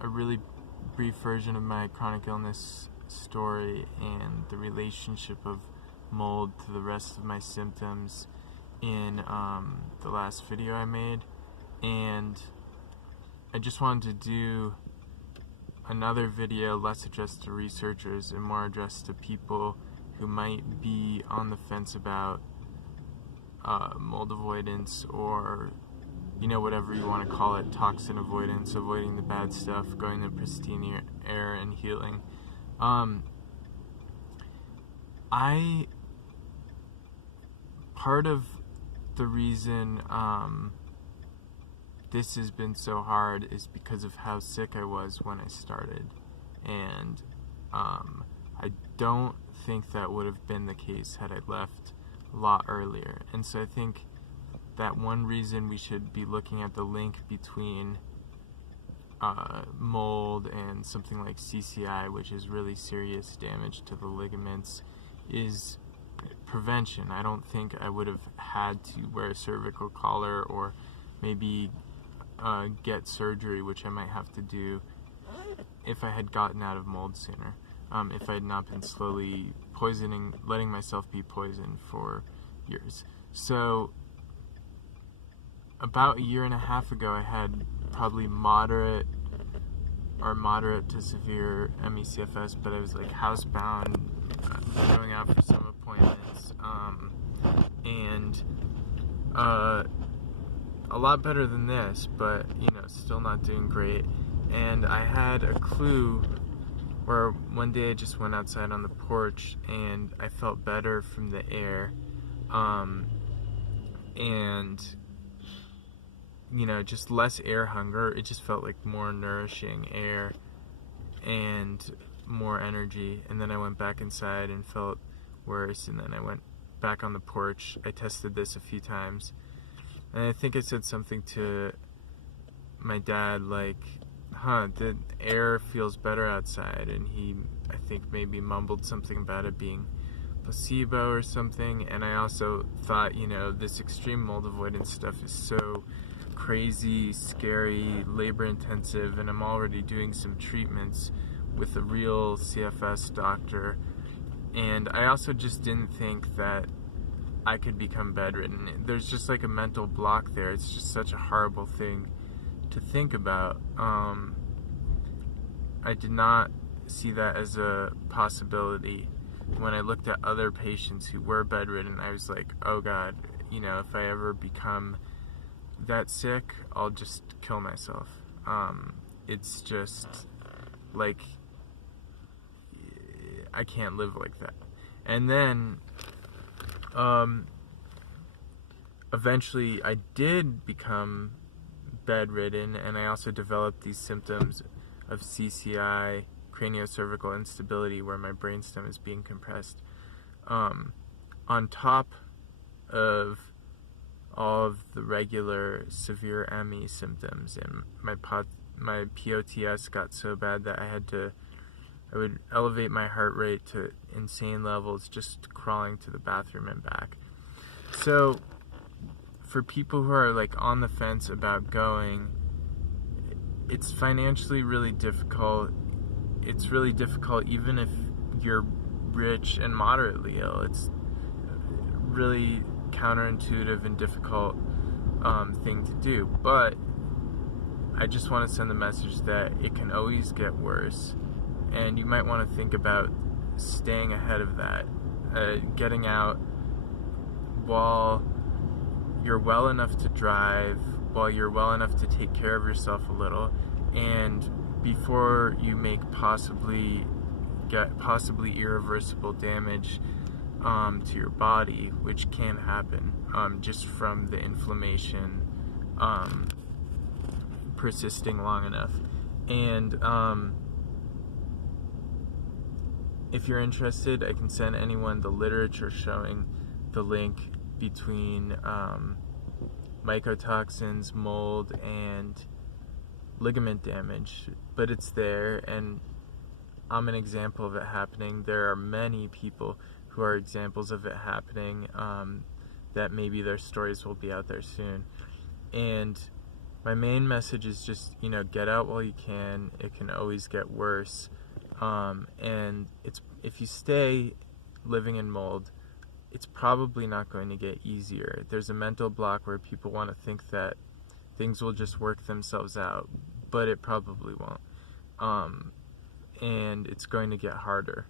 a really brief version of my chronic illness story and the relationship of mold to the rest of my symptoms in the last video I made. And I just wanted to do another video less addressed to researchers and more addressed to people who might be on the fence about mold avoidance, or whatever you want to call it, toxin avoidance, avoiding the bad stuff, going to pristine air and healing. Part of the reason this has been so hard is because of how sick I was when I started, and I don't think that would have been the case had I left a lot earlier. And so I think that one reason we should be looking at the link between mold and something like CCI, which is really serious damage to the ligaments, is prevention. I don't think I would have had to wear a cervical collar or maybe get surgery, which I might have to do if I had gotten out of mold sooner, if I had not been slowly letting myself be poisoned for years. So about a year and a half ago, I had probably moderate to severe ME/CFS, but I was like housebound, going out for some appointments, and a lot better than this, but still not doing great. And I had a clue where one day I just went outside on the porch and I felt better from the air, and just less air hunger. It just felt like more nourishing air and more energy. And then I went back inside and felt worse, and then I went back on the porch. I tested this a few times, and I think I said something to my dad like, the air feels better outside, and he, I think, maybe mumbled something about it being placebo or something. And I also thought, this extreme mold avoidance stuff is so crazy, scary, labor intensive, and I'm already doing some treatments with a real CFS doctor, and I also just didn't think that I could become bedridden. There's just like a mental block there. It's just such a horrible thing to think about. I did not see that as a possibility. When I looked at other patients who were bedridden, I was like, oh God, if I ever become that sick, I'll just kill myself. It's just like, I can't live like that. And then eventually I did become bedridden, and I also developed these symptoms of CCI, craniocervical instability, where my brainstem is being compressed, on top of all of the regular severe ME symptoms. And my POTS got so bad that I would elevate my heart rate to insane levels just crawling to the bathroom and back. So for people who are like on the fence about going, it's financially really difficult. It's really difficult even if you're rich and moderately ill. It's really counterintuitive and difficult thing to do. But I just want to send the message that it can always get worse, and you might want to think about staying ahead of that, getting out while you're well enough to drive, while you're well enough to take care of yourself a little, and before you make possibly irreversible damage to your body, which can happen just from the inflammation persisting long enough. And if you're interested, I can send anyone the literature showing the link between mycotoxins, mold, and ligament damage. But it's there, and I'm an example of it happening. There are many people who are examples of it happening, that maybe their stories will be out there soon. And my main message is just, get out while you can. It can always get worse. And if you stay living in mold, it's probably not going to get easier. There's a mental block where people want to think that things will just work themselves out, but it probably won't. And it's going to get harder.